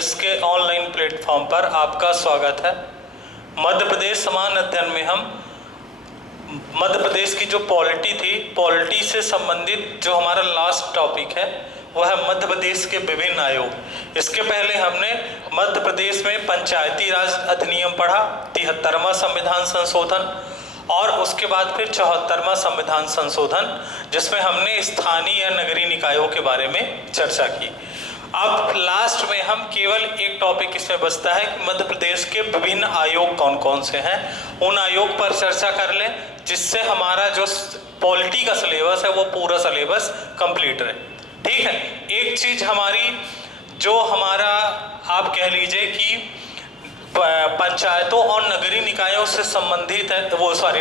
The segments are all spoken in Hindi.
जीएस के ऑनलाइन प्लेटफॉर्म पर आपका स्वागत है। मध्य प्रदेश समान अध्ययन में हम मध्य प्रदेश की जो पॉलिटी थी, पॉलिटी से संबंधित जो हमारा लास्ट टॉपिक है वह है मध्य प्रदेश के विभिन्न आयोग। इसके पहले हमने मध्य प्रदेश में पंचायती राज अधिनियम पढ़ा, 73वां संविधान संशोधन, और उसके बाद फिर 74वां संविधान संशोधन, जिसमें हमने स्थानीय या नगरीय निकायों के बारे में चर्चा की। अब लास्ट में हम केवल एक टॉपिक इसमें बचता है कि मध्य प्रदेश के विभिन्न आयोग कौन कौन से हैं, उन आयोग पर चर्चा कर लें, जिससे हमारा जो पॉलिटी का सिलेबस है वो पूरा सिलेबस कंप्लीट रहे। ठीक है, एक चीज हमारी जो हमारा आप कह लीजिए कि पंचायतों और नगरीय निकायों से संबंधित है,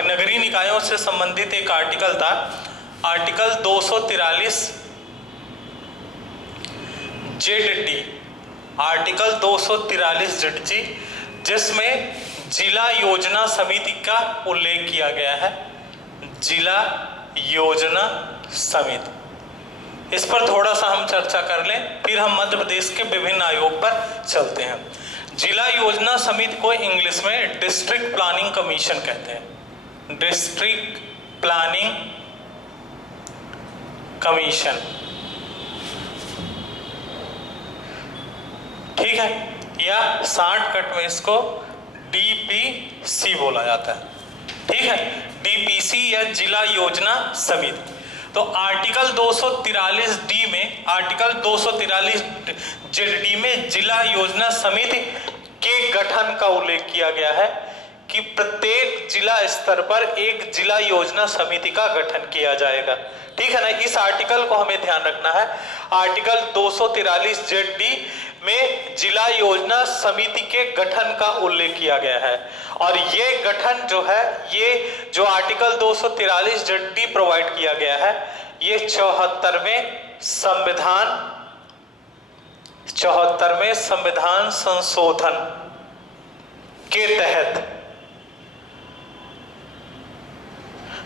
नगरीय निकायों से संबंधित एक आर्टिकल था, आर्टिकल 243 ZD, आर्टिकल 243 ZG, जिसमें जिला योजना समिति का उल्लेख किया गया है। जिला योजना समिति, इस पर थोड़ा सा हम चर्चा कर लें, फिर हम मध्य प्रदेश के विभिन्न आयोग पर चलते हैं। जिला योजना समिति को इंग्लिश में डिस्ट्रिक्ट प्लानिंग कमीशन कहते हैं। डिस्ट्रिक्ट प्लानिंग कमीशन, ठीक है, या शॉर्टकट में इसको DPC बोला जाता है। ठीक है, DPC या जिला योजना समिति। तो आर्टिकल 243D में, आर्टिकल 243 ZD में जिला योजना समिति के गठन का उल्लेख किया गया है कि प्रत्येक जिला स्तर पर एक जिला योजना समिति का गठन किया जाएगा। ठीक है ना, इस आर्टिकल को हमें ध्यान रखना है। आर्टिकल 243 ZD में जिला योजना समिति के गठन का उल्लेख किया गया है, और ये गठन जो है, ये जो आर्टिकल 243 ZD प्रोवाइड किया गया है, ये 74वें संविधान संशोधन के तहत,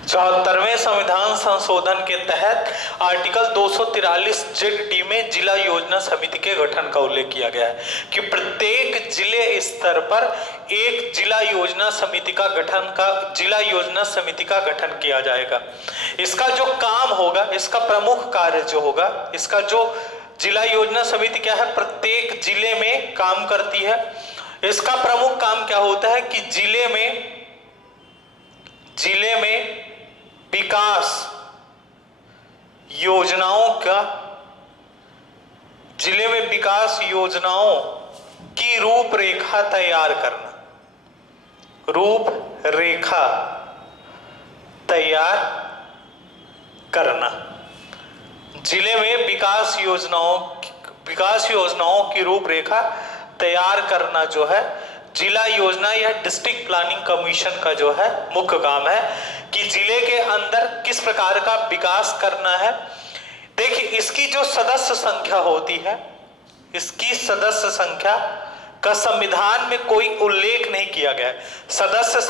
74वें संविधान संशोधन के तहत आर्टिकल 243 ZD में जिला योजना समिति के गठन का उल्लेख किया गया है कि प्रत्येक जिले स्तर पर एक जिला योजना समिति का गठन किया जाएगा। इसका जो काम होगा, इसका प्रमुख कार्य जो होगा, इसका जो जिला योजना समिति क्या है, प्रत्येक जिले में काम करती है। इसका प्रमुख काम क्या होता है कि जिले में विकास योजनाओं की रूपरेखा तैयार करना। जिले में विकास योजनाओं की रूपरेखा तैयार करना जो है जिला योजना या डिस्ट्रिक्ट प्लानिंग कमीशन का जो है मुख्य काम है कि जिले के अंदर किस प्रकार का विकास करना है। देखिए, इसकी जो सदस्य संख्या होती है, इसकी सदस्य संख्या का संविधान में कोई उल्लेख नहीं किया गया है। सदस्य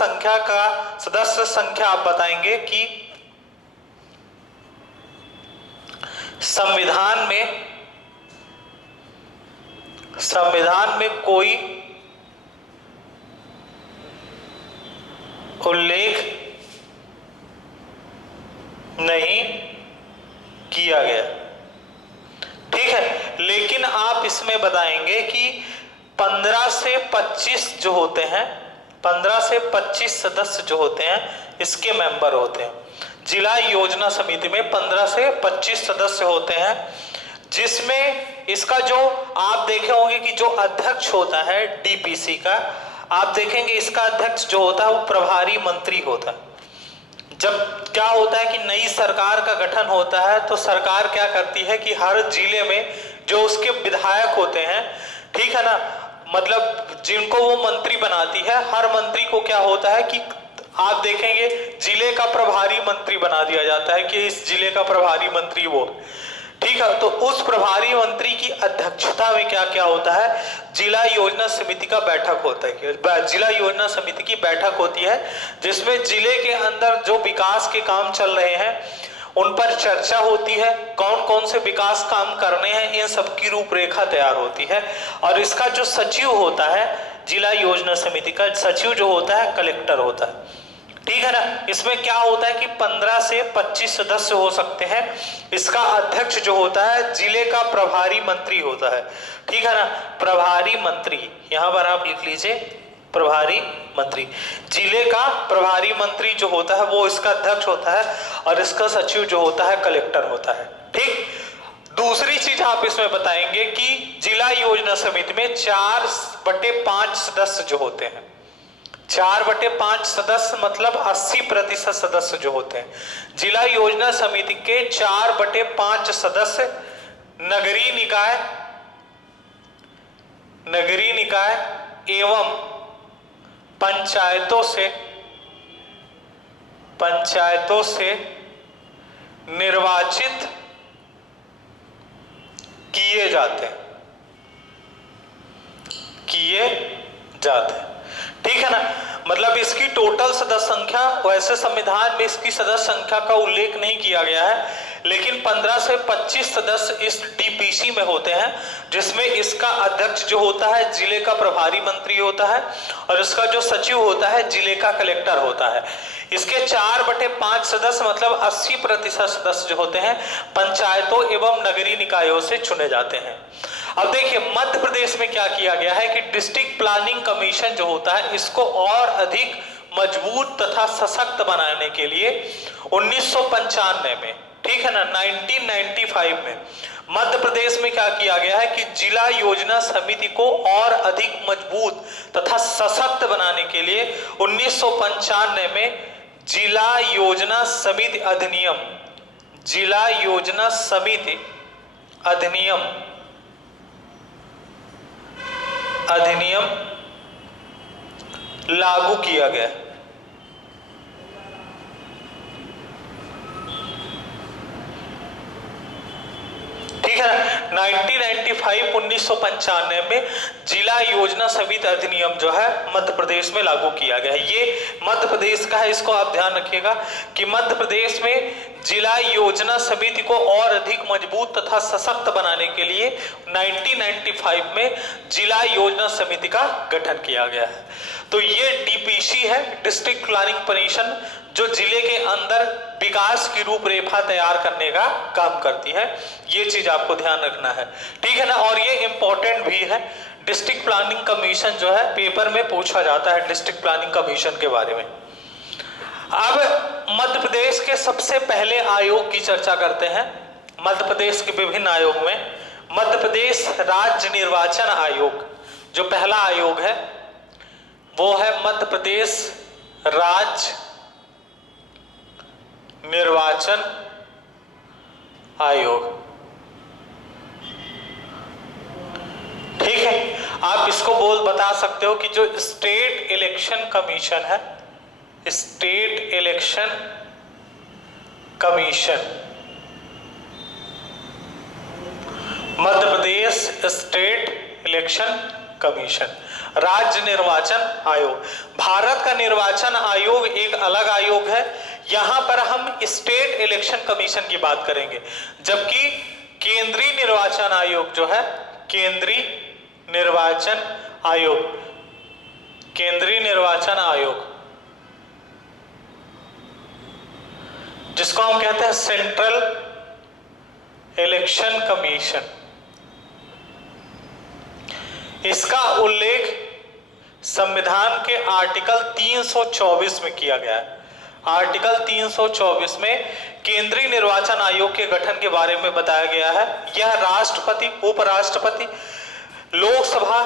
संख्या आप बताएंगे कि संविधान में कोई उल्लेख नहीं किया गया। ठीक है, लेकिन आप इसमें बताएंगे कि 15 से 25 जो होते हैं, 15 से 25 सदस्य जो होते हैं, इसके मेंबर होते हैं। जिला योजना समिति में 15 से 25 सदस्य होते हैं, जिसमें इसका जो आप देखे होंगे कि जो अध्यक्ष होता है DPC का, आप देखेंगे इसका अध्यक्ष जो होता है वो प्रभारी मंत्री होता है। जब क्या होता है कि नई सरकार का गठन होता है तो सरकार क्या करती है कि हर जिले में जो उसके विधायक होते हैं, ठीक है ना, मतलब जिनको वो मंत्री बनाती है, हर मंत्री को क्या होता है कि आप देखेंगे जिले का प्रभारी मंत्री बना दिया जाता है कि इस जिले का प्रभारी मंत्री वो। ठीक है, तो उस प्रभारी मंत्री की अध्यक्षता में क्या क्या होता है, जिला योजना समिति का बैठक होता है। जिला योजना समिति की बैठक होती है जिसमें जिले के अंदर जो विकास के काम चल रहे हैं उन पर चर्चा होती है, कौन कौन से विकास काम करने हैं, इन सब की रूपरेखा तैयार होती है। और इसका जो सचिव होता है, जिला योजना समिति का सचिव जो होता है कलेक्टर होता है, ठीक है ना। इसमें क्या होता है कि 15 से 25 सदस्य हो सकते हैं। इसका अध्यक्ष जो होता है जिले का प्रभारी मंत्री होता है, ठीक है ना। प्रभारी मंत्री, यहां पर आप लिख लीजिए प्रभारी मंत्री। जिले का प्रभारी मंत्री जो होता है वो इसका अध्यक्ष होता है और इसका सचिव जो होता है कलेक्टर होता है, ठीक। दूसरी चीज आप इसमें बताएंगे कि जिला योजना समिति में 4/5 सदस्य जो होते हैं, 4/5 सदस्य मतलब 80% सदस्य जो होते हैं। जिला योजना समिति के 4/5 सदस्य नगरीय निकाय एवं पंचायतों से निर्वाचित किए जाते हैं, ठीक है ना। मतलब इसकी टोटल सदस्य संख्या, वैसे संविधान में इसकी सदस्य संख्या का उल्लेख नहीं किया गया है, लेकिन 15 से 25 सदस्य इस डीपीसी में होते हैं, जिसमें इसका अध्यक्ष जो होता है जिले का प्रभारी मंत्री होता है और इसका जो सचिव होता है जिले का कलेक्टर होता है। इसके 4/5 सदस्य मतलब 80% सदस्य जो होते हैं पंचायतों एवं नगरीय निकायों से चुने जाते हैं। अब देखिए मध्य प्रदेश में क्या किया गया है कि डिस्ट्रिक्ट प्लानिंग कमीशन जो होता है इसको और अधिक मजबूत तथा सशक्त बनाने के लिए 1995 में, ठीक है ना, 1995 में मध्य प्रदेश में क्या किया गया है कि जिला योजना समिति को और अधिक मजबूत तथा सशक्त बनाने के लिए 1995 में जिला योजना समिति अधिनियम लागू किया गया। ठीक है ना, 1995 में जिला योजना समिति अधिनियम जो है मध्य प्रदेश में लागू किया गया है। ये मध्य प्रदेश का है, इसको आप ध्यान रखिएगा कि मध्य प्रदेश में जिला योजना समिति को और अधिक मजबूत तथा सशक्त बनाने के लिए 1995 में जिला योजना समिति का गठन किया गया है। तो ये डीपीसी है, डिस्ट्रिक्ट प्लानिंग कमीशन, जो जिले के अंदर विकास की रूपरेखा तैयार करने का काम करती है। ये चीज आपको ध्यान रखना है, ठीक है ना। और ये इंपॉर्टेंट भी है, डिस्ट्रिक्ट प्लानिंग कमीशन जो है पेपर में पूछा जाता है डिस्ट्रिक्ट प्लानिंग कमीशन के बारे में। अब मध्य प्रदेश के सबसे पहले आयोग की चर्चा करते हैं। मध्य प्रदेश के विभिन्न आयोग में मध्य प्रदेश राज्य निर्वाचन आयोग जो पहला आयोग है वो है मध्य प्रदेश राज्य निर्वाचन आयोग, ठीक है। आप इसको बता सकते हो कि जो स्टेट इलेक्शन कमीशन है, state election commission, Madhya Pradesh state election commission, राज्य निर्वाचन आयोग। भारत का निर्वाचन आयोग एक अलग आयोग है, यहां पर हम स्टेट इलेक्शन कमीशन की बात करेंगे, जबकि केंद्रीय निर्वाचन आयोग जो है, केंद्रीय निर्वाचन आयोग जिसको हम कहते हैं सेंट्रल इलेक्शन कमीशन, इसका उल्लेख संविधान के आर्टिकल 324 में किया गया है। आर्टिकल 324 में केंद्रीय निर्वाचन आयोग के गठन के बारे में बताया गया है। यह राष्ट्रपति, उपराष्ट्रपति, लोकसभा,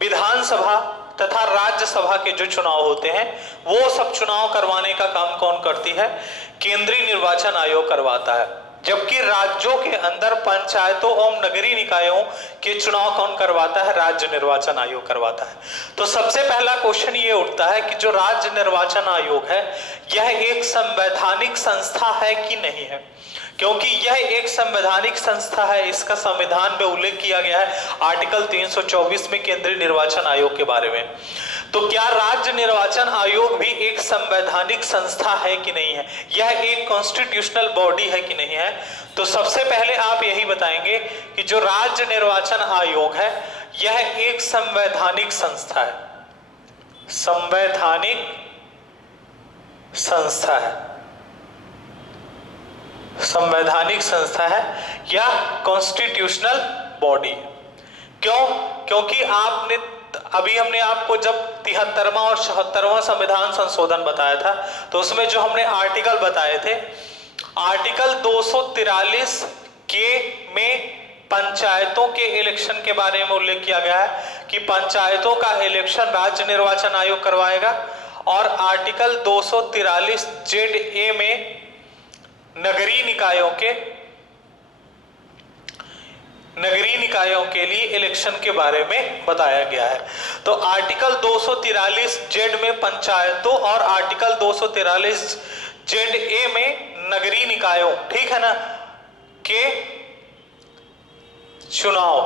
विधानसभा तथा राज्यसभा के जो चुनाव होते हैं वो सब चुनाव करवाने का काम कौन करती है? केंद्रीय निर्वाचन आयोग करवाता है। जबकि राज्यों के अंदर पंचायतों एवं नगरीय निकायों के चुनाव कौन करवाता है? राज्य निर्वाचन आयोग करवाता है। तो सबसे पहला क्वेश्चन ये उठता है कि जो राज्य निर्वाचन आयोग है यह एक संवैधानिक संस्था है कि नहीं है? क्योंकि यह एक संवैधानिक संस्था है, इसका संविधान में उल्लेख किया गया है आर्टिकल 324 में केंद्रीय निर्वाचन आयोग के बारे में। तो क्या राज्य निर्वाचन आयोग भी एक संवैधानिक संस्था है कि नहीं है, यह एक कॉन्स्टिट्यूशनल बॉडी है कि नहीं है? तो सबसे पहले आप यही बताएंगे कि जो राज्य निर्वाचन आयोग है यह एक संवैधानिक संस्था है, संवैधानिक संस्था है, संवैधानिक संस्था है या कॉन्स्टिट्यूशनल बॉडी। क्यों? क्योंकि आपने अभी हमने आपको जब 73वां और 74वां संविधान संशोधन बताया था तो उसमें जो हमने आर्टिकल बताए थे, आर्टिकल 243 के में पंचायतों के इलेक्शन के बारे में उल्लेख किया गया है कि पंचायतों का इलेक्शन राज्य निर्वाचन आयोग करवाएगा, और आर्टिकल 243 ZA में नगरीय निकायों के लिए इलेक्शन के बारे में बताया गया है। तो आर्टिकल 243 Z में पंचायतों और आर्टिकल 243 ZA में नगरीय निकायों, ठीक है ना, के चुनाव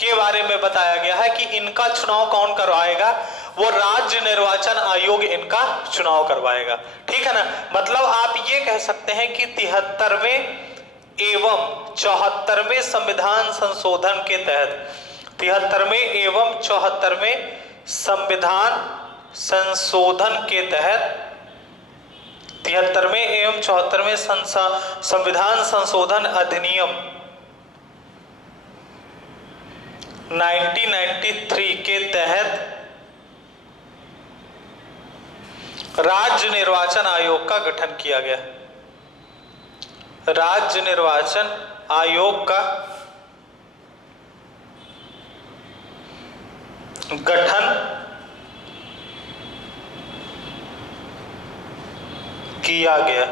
के बारे में बताया गया है कि इनका चुनाव कौन करवाएगा, वो राज्य निर्वाचन आयोग इनका चुनाव करवाएगा, ठीक है ना। मतलब आप ये कह सकते हैं कि 73वें एवं 74वें संविधान संशोधन के तहत, 73वें एवं 74वें संविधान संशोधन के तहत, 73वें एवं 74वें संविधान संशोधन अधिनियम 1993 के तहत राज्य निर्वाचन आयोग का गठन किया गया। राज्य निर्वाचन आयोग का गठन किया गया,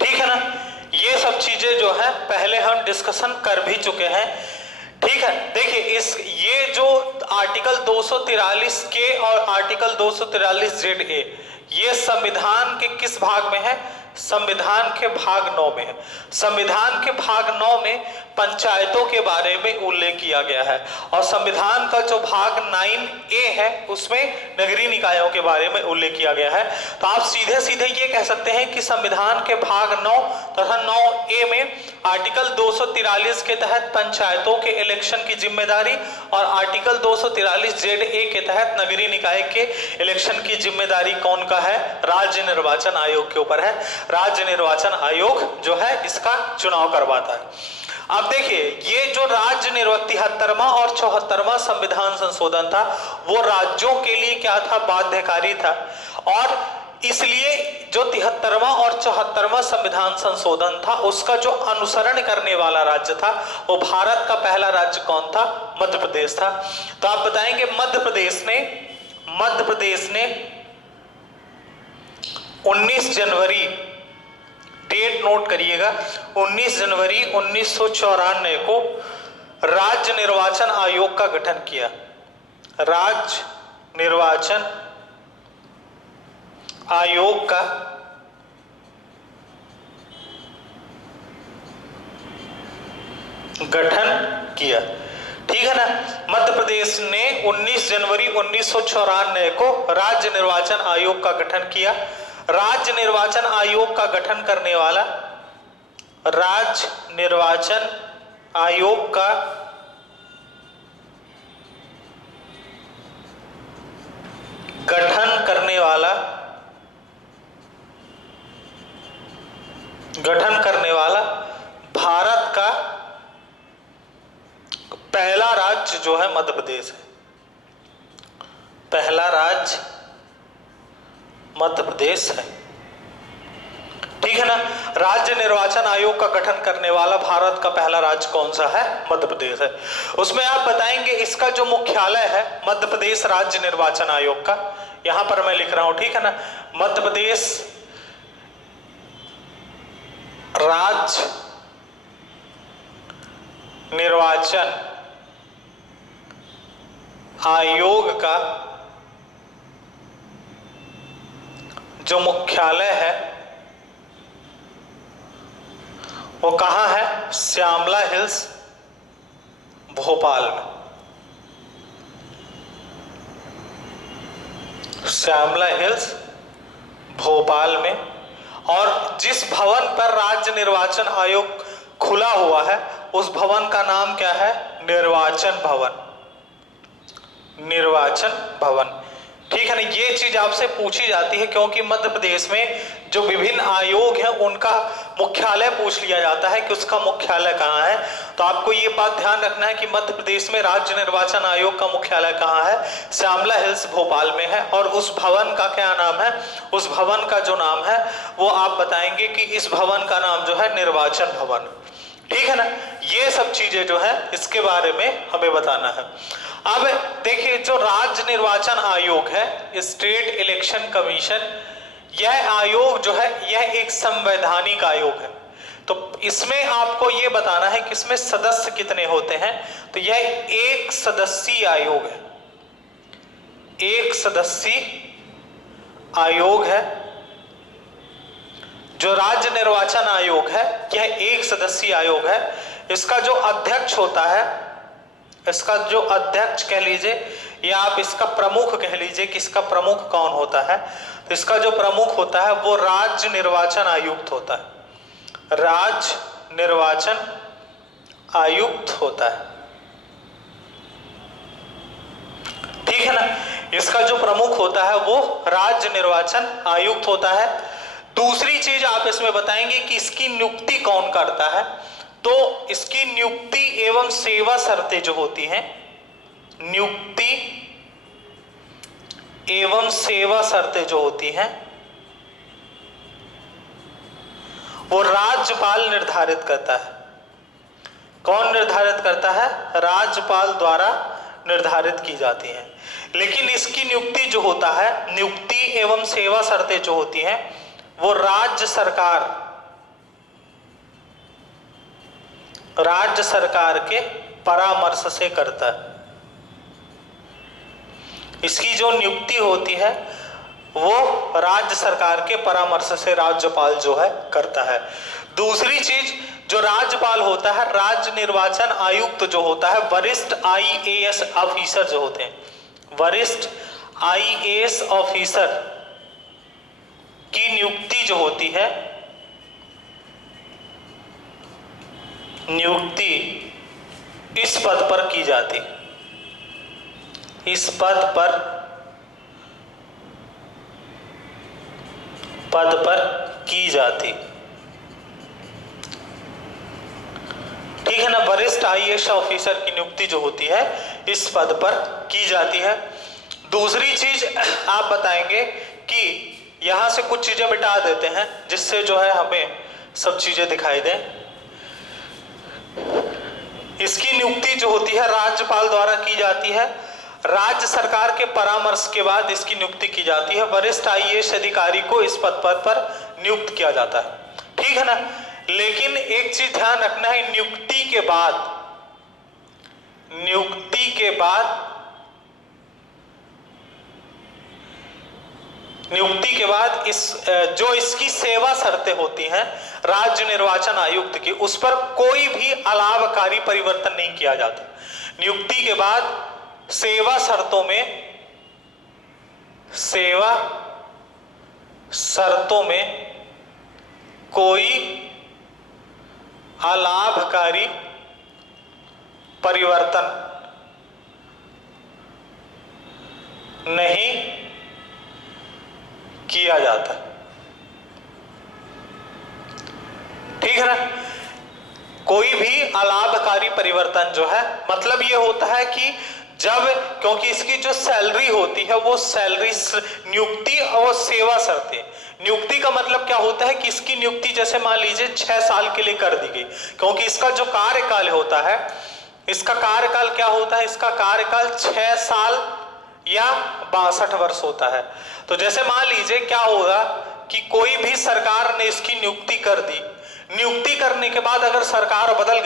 ठीक है ना। ये सब चीजें जो है पहले हम डिस्कशन कर भी चुके हैं, ठीक है। देखिए ये जो आर्टिकल 243 के और आर्टिकल 243 ZA ये संविधान के किस भाग में है? संविधान के भाग 9 में है। संविधान के भाग 9 में पंचायतों के बारे में उल्लेख किया गया है, और संविधान का जो भाग 9A है उसमें नगरीय निकायों के बारे में उल्लेख किया गया है। तो आप सीधे सीधे ये कह सकते हैं कि संविधान के भाग 9 तथा 9A में आर्टिकल 243 के तहत पंचायतों के इलेक्शन की जिम्मेदारी और आर्टिकल 243 ZA के तहत नगरीय निकाय के इलेक्शन की जिम्मेदारी कौन का है? राज्य निर्वाचन आयोग के ऊपर है। राज्य निर्वाचन आयोग जो है इसका चुनाव करवाता है। अब देखिए ये जो राज्य 73वां और 74वां संविधान संशोधन था वो राज्यों के लिए क्या था? बाध्यकारी था, और इसलिए जो 73वां और 74वां संविधान संशोधन था उसका जो अनुसरण करने वाला राज्य था वो भारत का पहला राज्य कौन था? मध्य प्रदेश था। तो आप बताएंगे मध्य प्रदेश ने 19 जनवरी, डेट नोट करिएगा, 19 जनवरी 1994 को राज्य निर्वाचन आयोग का गठन किया। राज्य निर्वाचन आयोग का गठन किया, ठीक है ना। मध्य प्रदेश ने 19 जनवरी 1994 को राज्य निर्वाचन आयोग का गठन किया। राज्य निर्वाचन आयोग का गठन करने वाला, राज्य निर्वाचन आयोग का गठन करने वाला भारत का पहला राज्य जो है मध्य प्रदेश है। पहला राज्य मध्य प्रदेश है, ठीक है ना। राज्य निर्वाचन आयोग का गठन करने वाला भारत का पहला राज्य कौन सा है? मध्य प्रदेश है। उसमें आप बताएंगे इसका जो मुख्यालय है मध्य प्रदेश राज्य निर्वाचन आयोग का, यहां पर मैं लिख रहा हूं, ठीक है ना। मध्य प्रदेश राज्य निर्वाचन आयोग का जो मुख्यालय है वो कहां है? श्यामला हिल्स, भोपाल में। श्यामला हिल्स भोपाल में। और जिस भवन पर राज्य निर्वाचन आयोग खुला हुआ है उस भवन का नाम क्या है? निर्वाचन भवन। निर्वाचन भवन, ठीक है ना। ये चीज आपसे पूछी जाती है क्योंकि मध्य प्रदेश में जो विभिन्न आयोग हैं उनका मुख्यालय पूछ लिया जाता है कि उसका मुख्यालय कहाँ है। तो आपको ये बात ध्यान रखना है कि मध्य प्रदेश में राज्य निर्वाचन आयोग का मुख्यालय कहाँ है? श्यामला हिल्स भोपाल में है। और उस भवन का क्या नाम है? उस भवन का जो नाम है वो आप बताएंगे कि इस भवन का नाम जो है निर्वाचन भवन, ठीक है ना। ये सब चीजें जो है इसके बारे में हमें बताना है। अब देखिए, जो राज्य निर्वाचन आयोग है, स्टेट इलेक्शन कमीशन, यह आयोग जो है यह एक संवैधानिक आयोग है। तो इसमें आपको यह बताना है कि इसमें सदस्य कितने होते हैं। तो यह एक सदस्यीय आयोग है, एक सदस्यीय आयोग है। जो राज्य निर्वाचन आयोग है यह एक सदस्यीय आयोग है। इसका जो अध्यक्ष होता है, इसका जो अध्यक्ष कह लीजिए या आप इसका प्रमुख कह लीजिए कि इसका प्रमुख कौन होता है। तो इसका जो प्रमुख होता है वो राज्य निर्वाचन आयुक्त होता है, राज्य निर्वाचन आयुक्त होता है, ठीक है ना। इसका जो प्रमुख होता है वो राज्य निर्वाचन आयुक्त होता है। दूसरी चीज आप इसमें बताएंगे कि इसकी नियुक्ति कौन करता है। तो इसकी नियुक्ति एवं सेवा शर्तें जो होती हैं, नियुक्ति एवं सेवा शर्तें जो होती हैं वो राज्यपाल निर्धारित करता है। कौन निर्धारित करता है? राज्यपाल द्वारा निर्धारित की जाती हैं। लेकिन इसकी नियुक्ति जो होता है, नियुक्ति एवं सेवा शर्तें जो होती हैं वो राज्य सरकार के परामर्श से करता है। इसकी जो नियुक्ति होती है वो राज्य सरकार के परामर्श से राज्यपाल जो है करता है। दूसरी चीज, जो राज्यपाल होता है, राज्य निर्वाचन आयुक्त जो होता है, वरिष्ठ IAS ऑफिसर जो होते हैं, वरिष्ठ IAS ऑफिसर की नियुक्ति जो होती है, नियुक्ति इस पद पर की जाती, इस पद पर की जाती, ठीक है ना। वरिष्ठ IAS ऑफिसर की नियुक्ति जो होती है इस पद पर की जाती है। दूसरी चीज आप बताएंगे कि यहां से कुछ चीजें मिटा देते हैं जिससे जो है हमें सब चीजें दिखाई दें। इसकी नियुक्ति जो होती है राज्यपाल द्वारा की जाती है। राज्य सरकार के परामर्श के बाद इसकी नियुक्ति की जाती है। वरिष्ठ IAS अधिकारी को इस पद पर नियुक्त किया जाता है, ठीक है ना। लेकिन एक चीज ध्यान रखना है, नियुक्ति के बाद जो इसकी सेवा शर्तें होती हैं राज्य निर्वाचन आयुक्त की, उस पर कोई भी अलाभकारी परिवर्तन नहीं किया जाता। नियुक्ति के बाद सेवा शर्तों में कोई अलाभकारी परिवर्तन नहीं किया जाता, ठीक है ना। कोई भी अलाभकारी परिवर्तन जो है, मतलब ये होता है कि जब, क्योंकि इसकी जो सैलरी होती है वो सैलरी, नियुक्ति और सेवा शर्तें, नियुक्ति का मतलब क्या होता है कि इसकी नियुक्ति जैसे मान लीजिए 6 साल के लिए कर दी गई, क्योंकि इसका जो कार्यकाल होता है, इसका कार्यकाल क्या होता है, इसका कार्यकाल 6 साल या 62 वर्ष होता है। तो जैसे मान लीजिए क्या होगा कि कोई भी सरकार ने इसकी नियुक्ति कर दी, नियुक्ति करने के बाद अगर सरकार बदल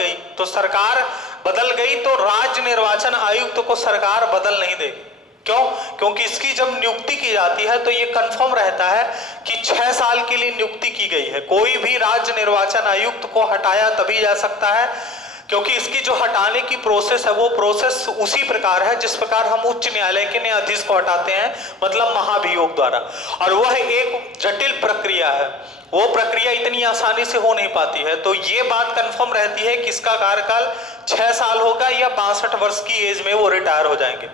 गई तो राज्य निर्वाचन आयुक्त को सरकार बदल नहीं देगी। क्यों? क्योंकि इसकी जब नियुक्ति की जाती है तो ये कंफर्म रहता है कि 6 साल के लिए नियुक्ति की गई है। कोई भी राज्य निर्वाचन आयुक्त को हटाया तभी जा सकता है क्योंकि इसकी जो हटाने की प्रोसेस है वो प्रोसेस उसी प्रकार है जिस प्रकार हम उच्च न्यायालय के न्यायाधीश को हटाते हैं, मतलब महाभियोग द्वारा। और वह एक जटिल प्रक्रिया है, वो प्रक्रिया इतनी आसानी से हो नहीं पाती है। तो ये बात कंफर्म रहती है कि इसका कार्यकाल 6 साल होगा या 62 वर्ष की एज में वो रिटायर हो जाएंगे।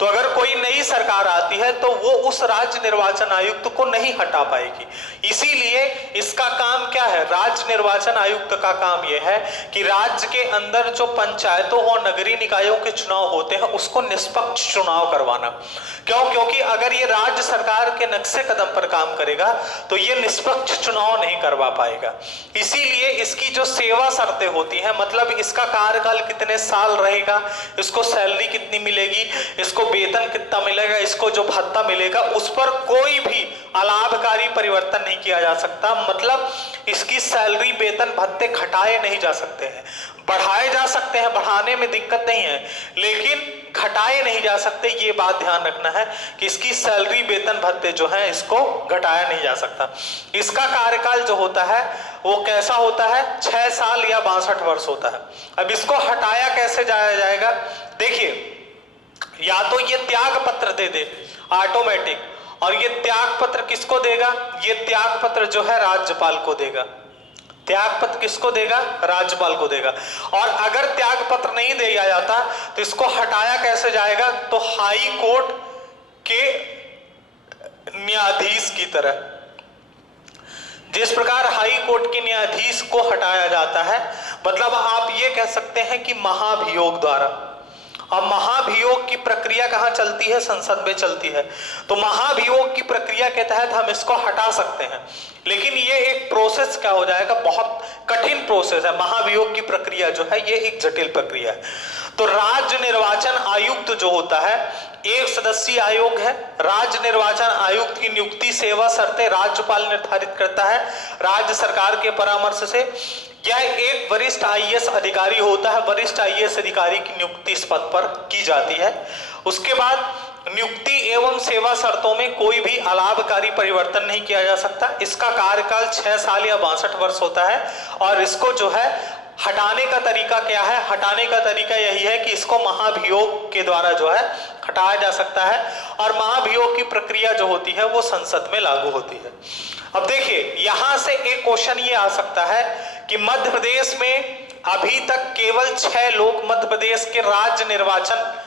तो अगर कोई नई सरकार आती है तो वो उस राज्य निर्वाचन आयुक्त को नहीं हटा पाएगी। इसीलिए इसका काम क्या है, राज्य निर्वाचन आयुक्त का काम यह है कि राज्य के अंदर जो पंचायतों और नगरीय निकायों के चुनाव होते हैं उसको निष्पक्ष चुनाव करवाना। क्यों? क्योंकि अगर ये राज्य सरकार के नक्शे कदम पर काम करेगा तो ये निष्पक्ष चुनाव नहीं करवा पाएगा। इसीलिए इसकी जो सेवा शर्तें होती हैं, मतलब इसका कार्यकाल कितने साल रहेगा, इसको सैलरी कितनी मिलेगी, इसको वेतन कितना मिलेगा, इसको जो भत्ता मिलेगा, उस पर कोई भी अलाभकारी परिवर्तन नहीं किया जा सकता। मतलब इसकी सैलरी वेतन भत्ते घटाए नहीं जा सकते हैं, बढ़ाए जा सकते हैं, बढ़ाने में दिक्कत नहीं है, लेकिन घटाए नहीं जा सकते। ये बात ध्यान रखना है कि इसकी सैलरी वेतन भत्ते जो है इसको घटाया नहीं जा सकता। इसका कार्यकाल जो होता है वो कैसा होता है, 6 साल या 62 वर्ष होता है। अब इसको हटाया कैसे जाया जाएगा, देखिए, या तो ये त्याग पत्र दे दे ऑटोमेटिक, और ये त्याग पत्र किसको देगा, ये त्याग पत्र जो है राज्यपाल को देगा। त्याग पत्र किसको देगा, राज्यपाल को देगा। और अगर त्याग पत्र नहीं दिया जाता तो इसको हटाया कैसे जाएगा, तो हाई कोर्ट के न्यायाधीश की तरह, जिस प्रकार हाई कोर्ट के न्यायाधीश को हटाया जाता है, मतलब आप ये कह सकते हैं कि महाभियोग द्वारा। अब महाभियोग की प्रक्रिया कहाँ चलती है, संसद में चलती है। तो महाभियोग की प्रक्रिया के तहत हम इसको हटा सकते हैं, लेकिन ये एक प्रोसेस क्या हो जाएगा, बहुत कठिन प्रोसेस है। महाभियोग की प्रक्रिया जो है ये एक जटिल प्रक्रिया है। तो राज्य निर्वाचन आयुक्त जो होता है, एक सदस्यीय आयोग है। राज्य निर्वाचन आयुक्त की नियुक्ति, सेवा शर्तें राज्यपाल निर्धारित करता है राज्य सरकार के परामर्श से। यह एक वरिष्ठ आईएएस अधिकारी होता है, वरिष्ठ आईएएस अधिकारी की नियुक्ति इस पद पर की जाती है। उसके बाद नियुक्ति एवं सेवा शर्तों में कोई भी अलाभकारी परिवर्तन नहीं किया जा सकता। इसका कार्यकाल 6 साल या 62 वर्ष होता है। और इसको जो है हटाने का तरीका क्या है, हटाने का तरीका यही है कि इसको महाभियोग के द्वारा जो है हटाया जा सकता है। और महाभियोग की प्रक्रिया जो होती है वो संसद में लागू होती है। अब देखिए, यहां से एक क्वेश्चन ये आ सकता है कि मध्य प्रदेश में अभी तक केवल 6 लोग, मध्य प्रदेश के राज्य निर्वाचन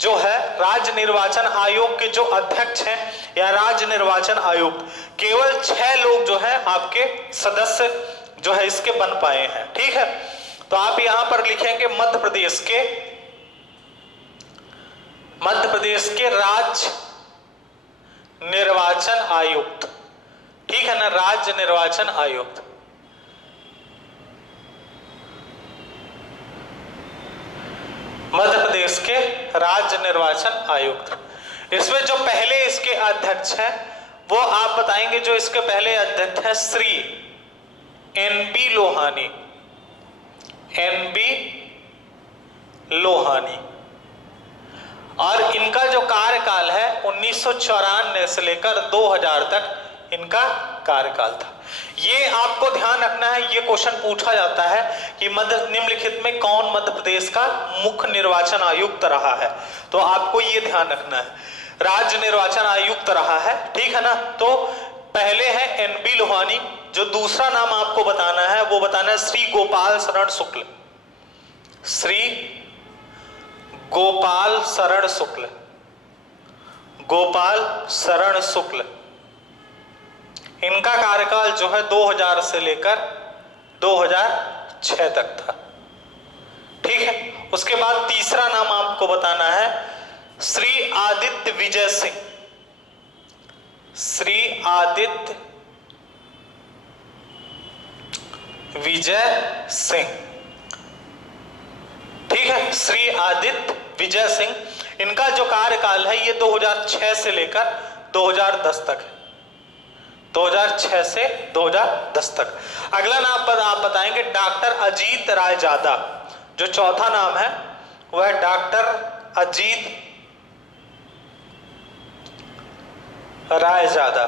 जो है, राज्य निर्वाचन आयोग के जो अध्यक्ष हैं या राज्य निर्वाचन आयुक्त, केवल 6 लोग जो है आपके सदस्य जो है इसके बन पाए हैं। ठीक है, तो आप यहां पर लिखेंगे मध्य प्रदेश के राज्य निर्वाचन आयुक्त। ठीक है ना, राज्य निर्वाचन आयुक्त। मध्य प्रदेश के राज्य निर्वाचन आयुक्त। इसमें जो पहले इसके अध्यक्ष हैं वो आप बताएंगे, जो इसके पहले अध्यक्ष हैं श्री एनबी लोहानी। और इनका जो कार्यकाल है 1994 से लेकर 2000 तक इनका कार्यकाल था। ये आपको ध्यान रखना है, ये क्वेश्चन पूछा जाता है कि निम्नलिखित में कौन मध्य प्रदेश का मुख्य निर्वाचन आयुक्त रहा है। तो आपको ये ध्यान रखना है, राज्य निर्वाचन आयुक्त रहा है। ठीक है ना, तो पहले है एनबी लोहानी। जो दूसरा नाम आपको बताना है वो बताना है श्री गोपाल शरण शुक्ल। श्री गोपाल शरण शुक्ल, गोपाल शरण शुक्ल। इनका कार्यकाल जो है 2000 से लेकर 2006 तक था। ठीक है, उसके बाद तीसरा नाम आपको बताना है श्री आदित्य विजय सिंह। श्री आदित्य विजय सिंह। ठीक है, श्री आदित्य विजय सिंह। इनका जो कार्यकाल है ये 2006 से लेकर 2010 तक है। 2006 से 2010 तक। अगला नाम पर आप बताएंगे डॉक्टर अजीत रायजादा। जो चौथा नाम है वह डॉक्टर अजीत रायजादा।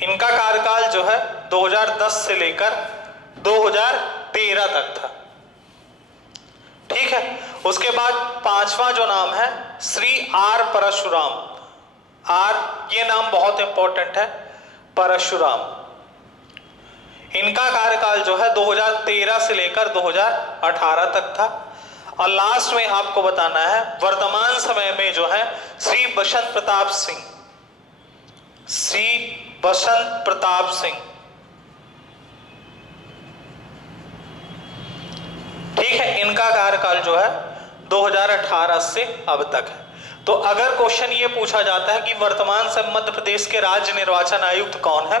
इनका कार्यकाल जो है 2010 से लेकर 2013 तक था। ठीक है। उसके बाद पांचवा जो नाम है श्री आर परशुराम। आर, ये नाम बहुत इंपॉर्टेंट है, परशुराम। इनका कार्यकाल जो है 2013 से लेकर 2018 तक था। और लास्ट में आपको बताना है वर्तमान समय में जो है श्री बसंत प्रताप सिंह, श्री बसंत प्रताप सिंह, ठीक है। इनका कार्यकाल जो है 2018 से अब तक है। तो अगर क्वेश्चन ये पूछा जाता है कि वर्तमान समय मध्य प्रदेश के राज्य निर्वाचन आयुक्त कौन है,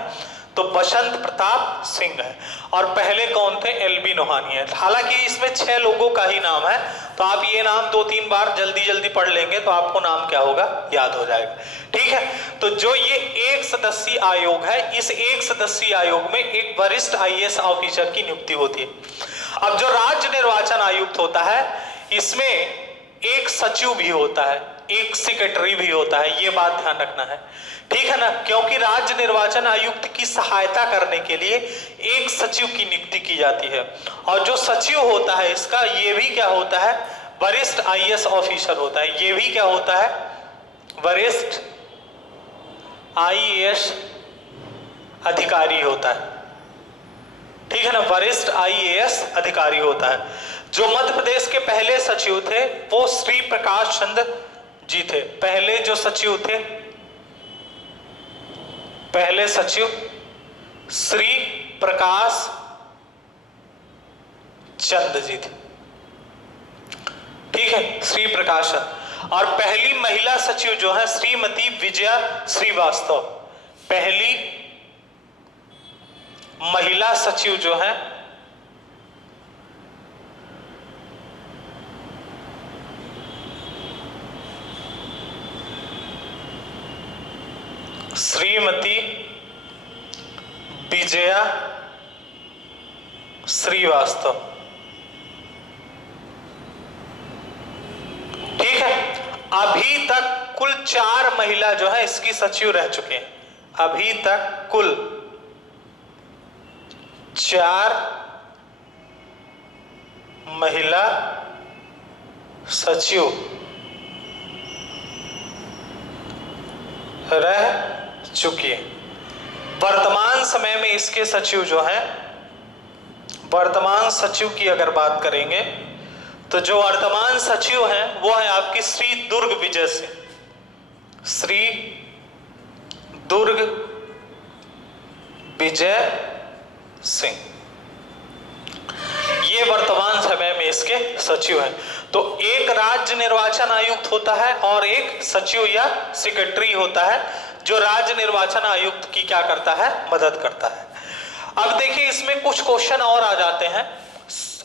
तो बसंत प्रताप सिंह है। और पहले कौन थे, एलबी नोहानी है। हालांकि इसमें 6 लोगों का ही नाम है, तो आप ये नाम 2-3 बार जल्दी जल्दी पढ़ लेंगे तो आपको नाम क्या होगा, याद हो जाएगा। ठीक है। तो जो ये एक सदस्यीय आयोग है, इस एक सदस्यीय आयोग में एक वरिष्ठ आईएएस ऑफिसर की नियुक्ति होती है। अब जो राज्य निर्वाचन आयुक्त होता है, इसमें एक सचिव भी होता है, एक सेक्रेटरी भी होता है, ये बात ध्यान रखना है, ठीक है ना। क्योंकि राज्य निर्वाचन आयुक्त की सहायता करने के लिए एक सचिव की नियुक्ति की जाती है। और जो सचिव होता है इसका, ये भी क्या होता है, वरिष्ठ आईएएस ऑफिसर होता है। ये भी क्या होता है, वरिष्ठ आईएएस अधिकारी होता है, ठीक है ना, वरिष्ठ आईएएस अधिकारी होता है। जो मध्य प्रदेश के पहले सचिव थे वो श्री प्रकाश चंद्र जी थे। पहले जो सचिव थे, पहले सचिव श्री प्रकाश चंद्र जी थे, ठीक है, श्री प्रकाश चंद्र। और पहली महिला सचिव जो है श्रीमती विजया श्रीवास्तव। पहली महिला सचिव जो है श्रीमती विजया श्रीवास्तव, ठीक है। अभी तक कुल 4 महिला जो है इसकी सचिव रह चुके हैं। अभी तक कुल 4 महिला सचिव रह चुकी है। वर्तमान समय में इसके सचिव जो हैं, वर्तमान सचिव की अगर बात करेंगे तो जो वर्तमान सचिव हैं वो है आपकी श्री दुर्ग विजय सिंह, श्री दुर्ग विजय सिंह, ये वर्तमान समय में इसके सचिव हैं। तो एक राज्य निर्वाचन आयुक्त होता है और एक सचिव या सेक्रेटरी होता है जो राज्य निर्वाचन आयुक्त की क्या करता है, मदद करता है। अब देखिए इसमें कुछ क्वेश्चन और आ जाते हैं।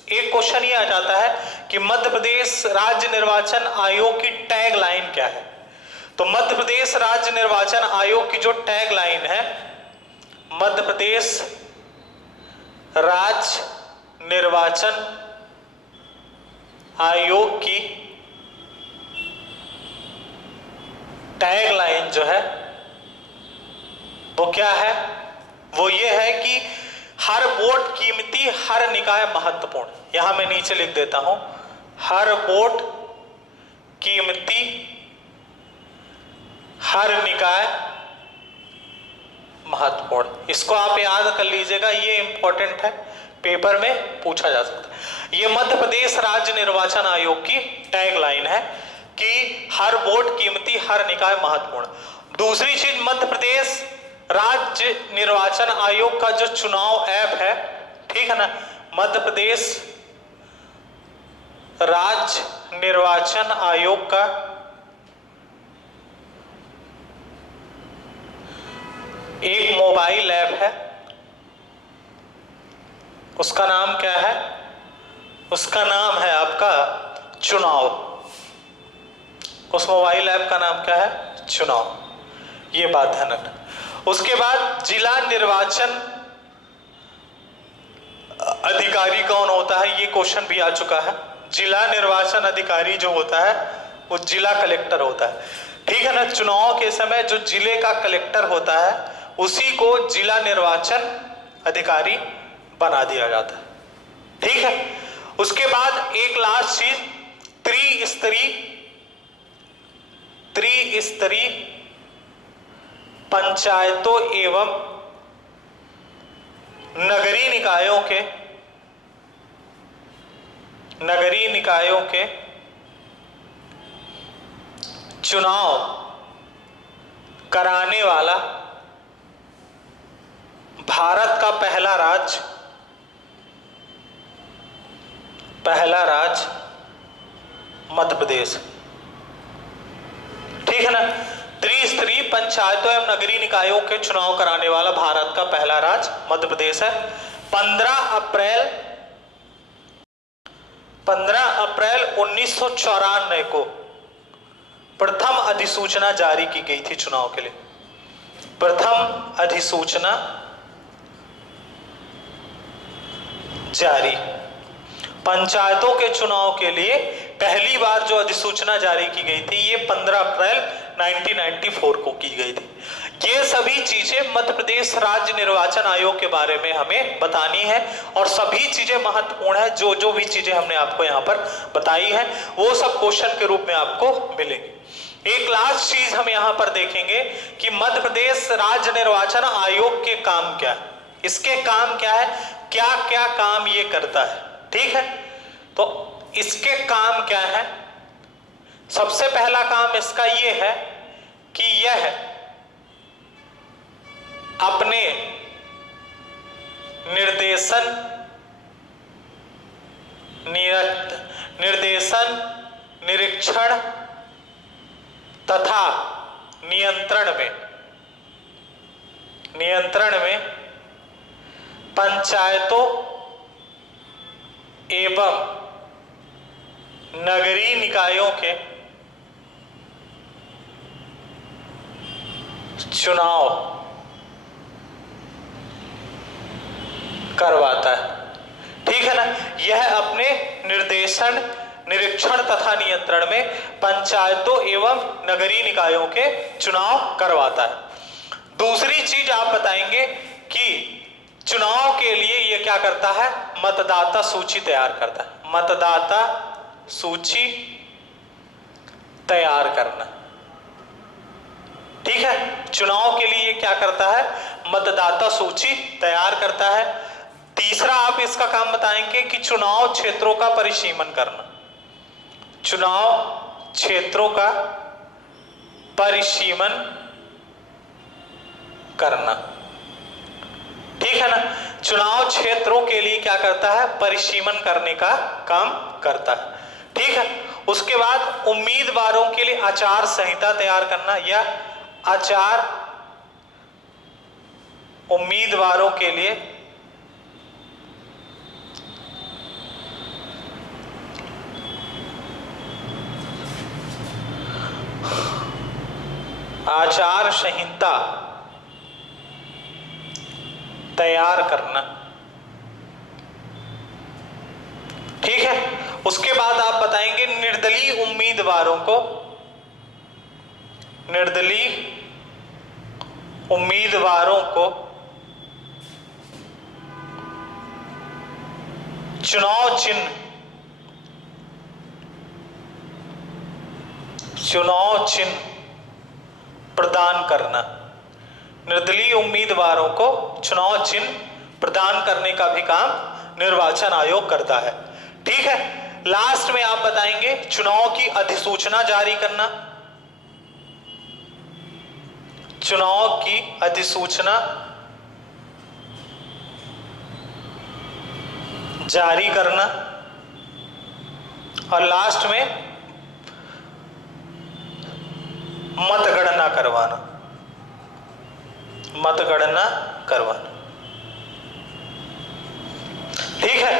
एक क्वेश्चन ये आ जाता है कि मध्य प्रदेश राज्य निर्वाचन आयोग की टैग लाइन क्या है। तो मध्य प्रदेश राज्य निर्वाचन आयोग की जो टैग लाइन है, मध्य प्रदेश राज्य निर्वाचन आयोग की टैग लाइन जो है वो क्या है, वो ये है कि हर वोट कीमती, हर निकाय महत्वपूर्ण। यहां मैं नीचे लिख देता हूं, हर वोट कीमती, हर निकाय महत्वपूर्ण। इसको आप याद कर लीजिएगा, ये इंपॉर्टेंट है, पेपर में पूछा जा सकता है। ये मध्य प्रदेश राज्य निर्वाचन आयोग की टैग लाइन है कि हर वोट कीमती, हर निकाय महत्वपूर्ण। दूसरी चीज, मध्य प्रदेश राज्य निर्वाचन आयोग का जो चुनाव ऐप है, ठीक है ना, मध्य प्रदेश राज्य निर्वाचन आयोग का एक मोबाइल ऐप है, उसका नाम क्या है, उसका नाम है आपका चुनाव। उस मोबाइल ऐप का नाम क्या है, चुनाव। ये बात ध्यान रखना। उसके बाद जिला निर्वाचन अधिकारी कौन होता है, ये क्वेश्चन भी आ चुका है। जिला निर्वाचन अधिकारी जो होता है वो जिला कलेक्टर होता है, ठीक है ना। चुनाव के समय जो जिले का कलेक्टर होता है उसी को जिला निर्वाचन अधिकारी बना दिया जाता है, ठीक है। उसके बाद एक लास्ट चीज, त्रिस्तरीय पंचायतों एवं नगरीय निकायों के चुनाव कराने वाला भारत का पहला राज्य मध्य प्रदेश। ठीक है ना। त्रिस्तरीय पंचायतों एवं नगरीय निकायों के चुनाव कराने वाला भारत का पहला राज्य मध्य प्रदेश है। 15 अप्रैल 1994 को प्रथम अधिसूचना जारी की गई थी चुनाव के लिए। प्रथम अधिसूचना जारी, पंचायतों के चुनाव के लिए पहली बार जो अधिसूचना जारी की गई थी ये 15 अप्रैल 1994 को की गई थी। ये सभी चीजें मध्य प्रदेश राज्य निर्वाचन आयोग के बारे में हमें बतानी है और सभी चीजें महत्वपूर्ण है। जो भी चीजें हमने आपको यहाँ पर बताई है वो सब क्वेश्चन के रूप में आपको मिलेंगे। एक लास्ट चीज हम यहाँ पर देखेंगे कि मध्य प्रदेश राज्य निर्वाचन आयोग के काम क्या है, इसके काम क्या है, क्या क्या काम ये करता है। ठीक है, तो इसके काम क्या है। सबसे पहला काम इसका ये है कि यह अपने निर्देशन, निरीक्षण तथा नियंत्रण में पंचायतों एवं नगरीय निकायों के चुनाव करवाता है। ठीक है ना। यह अपने निर्देशन, निरीक्षण तथा नियंत्रण में पंचायतों एवं नगरीय निकायों के चुनाव करवाता है। दूसरी चीज आप बताएंगे कि चुनाव के लिए यह क्या करता है, मतदाता सूची तैयार करता है। मतदाता सूची तैयार करना। ठीक है, चुनाव के लिए क्या करता है, मतदाता सूची तैयार करता है। तीसरा आप इसका काम बताएंगे कि चुनाव क्षेत्रों का परिसीमन करना। चुनाव क्षेत्रों का परिसीमन करना। ठीक है ना। चुनाव क्षेत्रों के लिए क्या करता है, परिसीमन करने का काम करता है। ठीक है। उसके बाद उम्मीदवारों के लिए आचार संहिता तैयार करना, या उम्मीदवारों के लिए आचार संहिता तैयार करना। ठीक है। उसके बाद आप बताएंगे निर्दलीय उम्मीदवारों को चुनाव चिन्ह प्रदान करना। निर्दलीय उम्मीदवारों को चुनाव चिन्ह प्रदान करने का भी काम निर्वाचन आयोग करता है। ठीक है। लास्ट में आप बताएंगे चुनाव की अधिसूचना जारी करना। चुनाव की अधिसूचना जारी करना और लास्ट में मतगणना करवाना। ठीक है।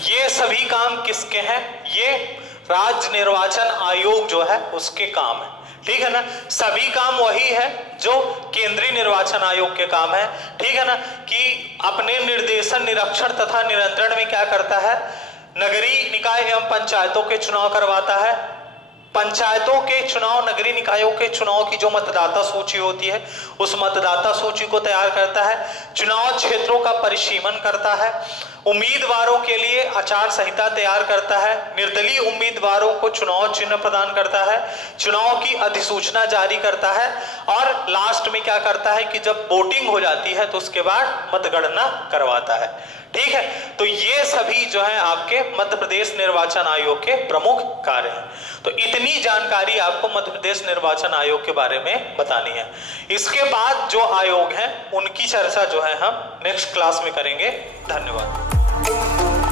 ये सभी काम किसके हैं, ये राज्य निर्वाचन आयोग जो है उसके काम है। ठीक है ना। सभी काम वही है जो केंद्रीय निर्वाचन आयोग के काम है। ठीक है ना, कि अपने निर्देशन, निरीक्षण तथा नियंत्रण में क्या करता है, नगरीय निकाय एवं पंचायतों के चुनाव करवाता है, पंचायतों के चुनाव, नगरीय निकायों के चुनाव की जो मतदाता सूची होती है उस मतदाता सूची को तैयार करता है, चुनाव क्षेत्रों का परिसीमन करता है, उम्मीदवारों के लिए आचार संहिता तैयार करता है, निर्दलीय उम्मीदवारों को चुनाव चिन्ह प्रदान करता है, चुनाव की अधिसूचना जारी करता है और लास्ट में क्या करता है कि जब वोटिंग हो जाती है तो उसके बाद मतगणना करवाता है। ठीक है, तो ये सभी जो है आपके मध्य प्रदेश निर्वाचन आयोग के प्रमुख कार्य हैं। तो इतनी जानकारी आपको मध्य प्रदेश निर्वाचन आयोग के बारे में बतानी है। इसके बाद जो आयोग हैं उनकी चर्चा जो है हम नेक्स्ट क्लास में करेंगे। धन्यवाद।